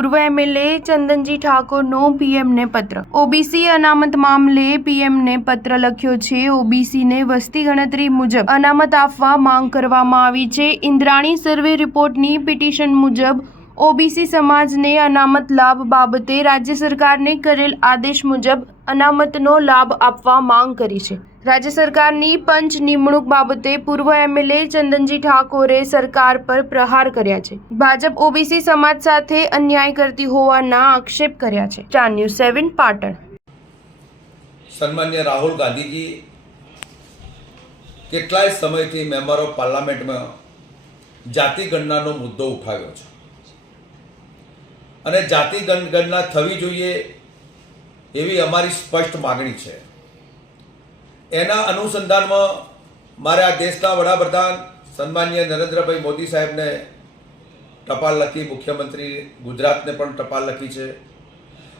પૂર્વ એમએલએ ચંદનજી ઠાકોરનો પીએમને પત્ર। ઓબીસી અનામત મામલે પીએમને પત્ર લખ્યો છે। ઓબીસીને વસ્તી ગણતરી મુજબ અનામત આપવા માંગ કરવામાં આવી છે। ઇન્દ્રાણી સર્વે રિપોર્ટની પિટિશન મુજબ ઓબીસી સમાજને અનામત લાભ બાબતે રાજ્ય સરકારને કરેલ આદેશ મુજબ અનામતનો લાભ આપવા માંગ કરી છે। રાજ્ય સરકારની પંચ નિમણૂક બાબતે પૂર્વ એમએલએ ચંદનજી ઠાકોરે સરકાર પર પ્રહાર કર્યા છે। ભાજપ ઓબીસી સમાજ સાથે અન્યાય કરતી હોવાના આક્ષેપ કર્યા છે। Star news 7 Patan. સન્માન્ય રાહુલ ગાંધીજી કેટલાય સમયથી મેમ્બર ઓફ પાર્લામેન્ટમાં જાતિ ગણનાનો મુદ્દો ઉઠાવ્યો છે અને જાતિ ગણના થવી જોઈએ એવી અમારી સ્પષ્ટ માગણી છે। એના અનુસંધાનમાં મારે આ દેશના વડાપ્રધાન સન્માનીય નરેન્દ્રભાઈ મોદી સાહેબને ટપાલ લખી, મુખ્યમંત્રી ગુજરાતને પણ ટપાલ લખી છે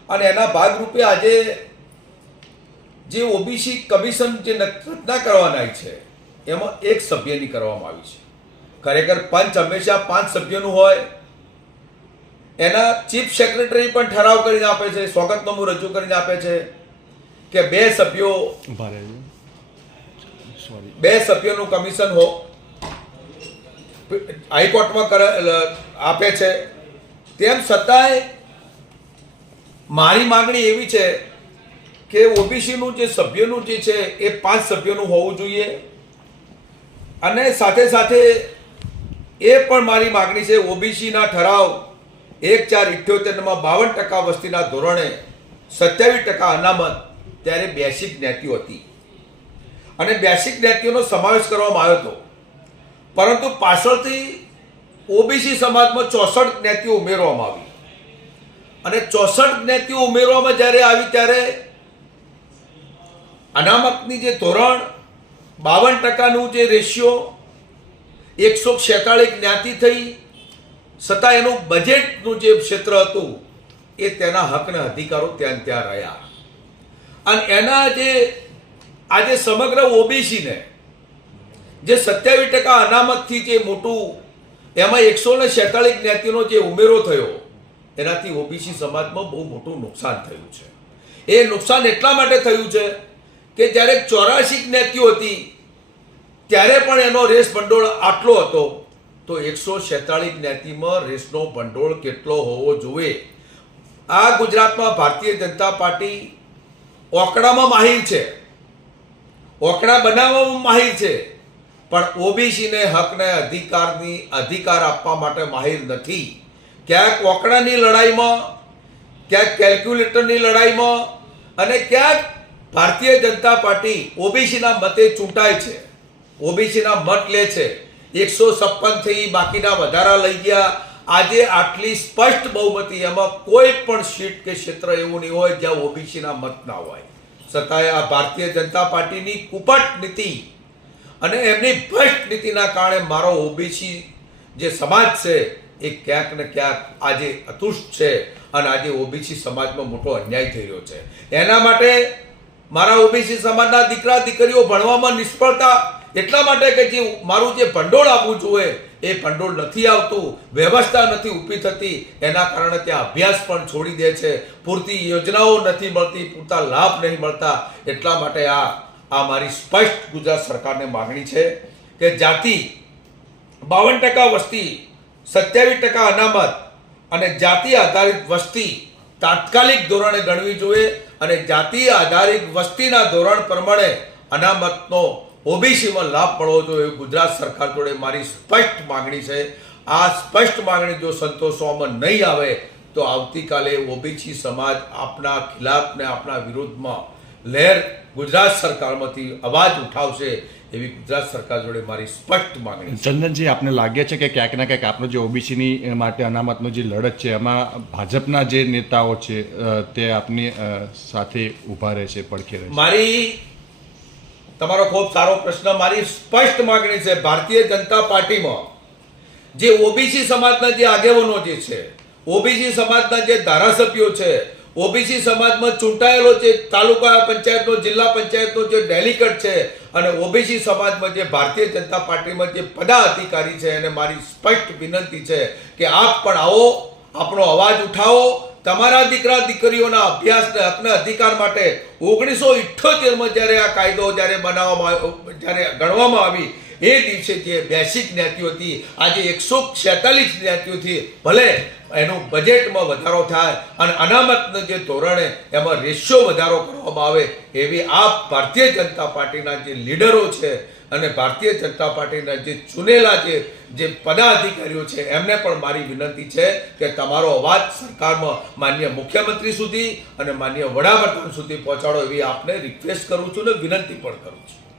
અને એના ભાગરૂપે આજે જે ઓબીસી કમિશન જે રચના કરવાના છે એમાં એક સભ્યની કરવામાં આવી છે। ખરેખર પંચ હંમેશા 5 સભ્યોનું હોય। એના ચીફ સેક્રેટરી પણ ઠરાવ કરીને આપે છે, સ્વાગતનામું રજૂ કરીને આપે છે કે 2 સભ્યો 2 સભ્યોનું કમિશન હો હાઈકોર્ટમાં આપે છે। તેમ છતાંય મારી માગણી એવી છે કે ઓબીસીનું જે સભ્યનું જે છે એ 5 સભ્યોનું હોવું જોઈએ અને સાથે સાથે એ પણ મારી માગણી છે ઓબીસીના ઠરાવ 1/4/78માં 52% વસ્તીના ધોરણે 27% અનામત ત્યારે બેસિક જ્ઞાતિઓ હતી અને બેસિક જ્ઞાતિઓનો સમાવેશ કરવામાં આવ્યો હતો, પરંતુ પાછળથી ઓબીસી સમાજમાં 64 જ્ઞાતિઓ ઉમેરવામાં આવી અને 64 જ્ઞાતિઓ ઉમેરવામાં જ્યારે આવી ત્યારે અનામતની જે ધોરણ 52%નું જે રેશિયો 146 જ્ઞાતિ થઈ છતાં એનું બજેટનું જે ક્ષેત્ર હતું એ તેના હક અને અધિકારો ત્યાં રહ્યા અને એના જે આજે સમગ્ર ઓબીસીને જે 27% અનામતથી જે મોટું એમાં 146 જ્ઞાતિનો જે ઉમેરો થયો એનાથી ઓબીસી સમાજમાં બહુ મોટું નુકસાન થયું છે। એ નુકસાન એટલા માટે થયું છે કે જ્યારે 84 જ્ઞાતિઓ હતી ત્યારે પણ એનો રેસ ભંડોળ આટલો હતો તો 146 જ્ઞાતિમાં રેસનો ભંડોળ કેટલો હોવો જોઈએ? આ ગુજરાતમાં ભારતીય જનતા પાર્ટી ઓકડામાં માહિર છે, ઓકડા બનાવવામાં માહિર છે, પણ ઓબીસીને હકને અધિકાર આપવા માટે માહિર નથી। ક્યાંક ઓકડાની લડાઈમાં, ક્યાંક કેલ્ક્યુલેટરની લડાઈમાં અને ક્યાંક ભારતીય જનતા પાર્ટી ઓબીસીના મતે ચૂંટાય છે, ઓબીસીના મત લે છે। 156 થી બાકીના વધારા લઈ ગયા। આજે આટલી સ્પષ્ટ બહુમતી એમાં કોઈ પણ સીટ કે ક્ષેત્ર એવું નહીં હોય જ્યાં ઓબીસીના મત ના હોય, છતાંય આ ભારતીય જનતા પાર્ટીની કુપટ નીતિ અને એમની ભ્રષ્ટ નીતિના કારણે મારો ઓબીસી જે સમાજ છે એ ક્યાંક ને ક્યાંક આજે અતુષ્ટ છે અને આજે ઓબીસી સમાજમાં મોટો અન્યાય થઈ રહ્યો છે। એના માટે મારા ઓબીસી સમાજના દીકરા દીકરીઓ ભણવામાં નિષ્ફળતા એટલા માટે કે જે મારું જે ભંડોળ આપવું જોઈએ એ ભંડોળ નથી આવતું, વ્યવસ્થા નથી ઊભી થતી, એના કારણે ત્યાં અભ્યાસ પણ છોડી દે છે, પૂરતી યોજનાઓ નથી મળતી, પૂરતા લાભ નહીં મળતા। એટલા માટે આ મારી સ્પષ્ટ ગુજરાત સરકારને માગણી છે કે જાતિ 52% વસ્તી, 27% અનામત અને જાતિ આધારિત વસ્તી તાત્કાલિક ધોરણે ગણવી જોઈએ અને જાતિ આધારિત વસ્તીના ધોરણ પ્રમાણે અનામતનો ઓબીસીમાં લાભ મળવો જોઈએ એવું ગુજરાત સરકાર જોડે મારી સ્પષ્ટ માગણી છે। આ સ્પષ્ટ માગણી જો સંતોષવામાં નહીં આવે તો આવતીકાલે ઓબીસી સમાજ આપના ખિલાફ ને આપના વિરોધમાં લહેર ગુજરાત સરકારમાંથી અવાજ ઉઠાવશે એવી ગુજરાત સરકાર જોડે મારી સ્પષ્ટ માગણી છે। ચંદનજી, આપને લાગે છે કે ક્યાંક ના ક્યાંક આપણો જે ઓબીસીની માટે અનામતનો જે લડત છે એમાં ભાજપના જે નેતાઓ છે તે આપની સાથે ઊભા રહે છે, પડખે રહે છે? તમારો ખૂબ સારો પ્રશ્ન। મારી સ્પષ્ટ માગણી છે ભારતીય જનતા પાર્ટીમાં જે ઓબીસી સમાજના જે આગેવાનો જે છે, ઓબીસી સમાજના જે ધારાસભ્યો છે, ઓબીસી સમાજમાં ચૂંટાયેલો જે તાલુકા પંચાયતનો, જિલ્લા પંચાયતનો જે ડેલિગેટ છે અને ઓબીસી સમાજમાં જે ભારતીય જનતા પાર્ટીમાં જે પદાધિકારી છે એને મારી સ્પષ્ટ વિનંતી છે કે આપ પણ આવો આપણો અવાજ ઉઠાવો. તમારા દીકરા દીકરીઓના અભ્યાસને હકના અધિકાર માટે 1978માં જ્યારે આ કાયદો જ્યારે બનાવવામાં આવ્યો, જ્યારે ગણવામાં આવી, એ દિવસે જે બેસિક જ્ઞાતિઓ હતી આજે 146 જ્ઞાતિઓથી ભલે એનું બજેટમાં વધારો થાય અને અનામતના જે ધોરણે એમાં રેશિયો વધારો કરવામાં આવે એવી આ ભારતીય જનતા પાર્ટીના જે લીડરો છે અને ભારતીય જનતા પાર્ટીના જે ચૂનેલા જે પદાધિકારીઓ છે એમને પણ મારી વિનંતી છે કે તમારો અવાજ સરકારમાં માનનીય મુખ્યમંત્રી સુધી અને માનનીય વડાપ્રધાન સુધી પહોંચાડો એવી આપને રિક્વેસ્ટ કરું છું ને વિનંતી પણ કરું છું.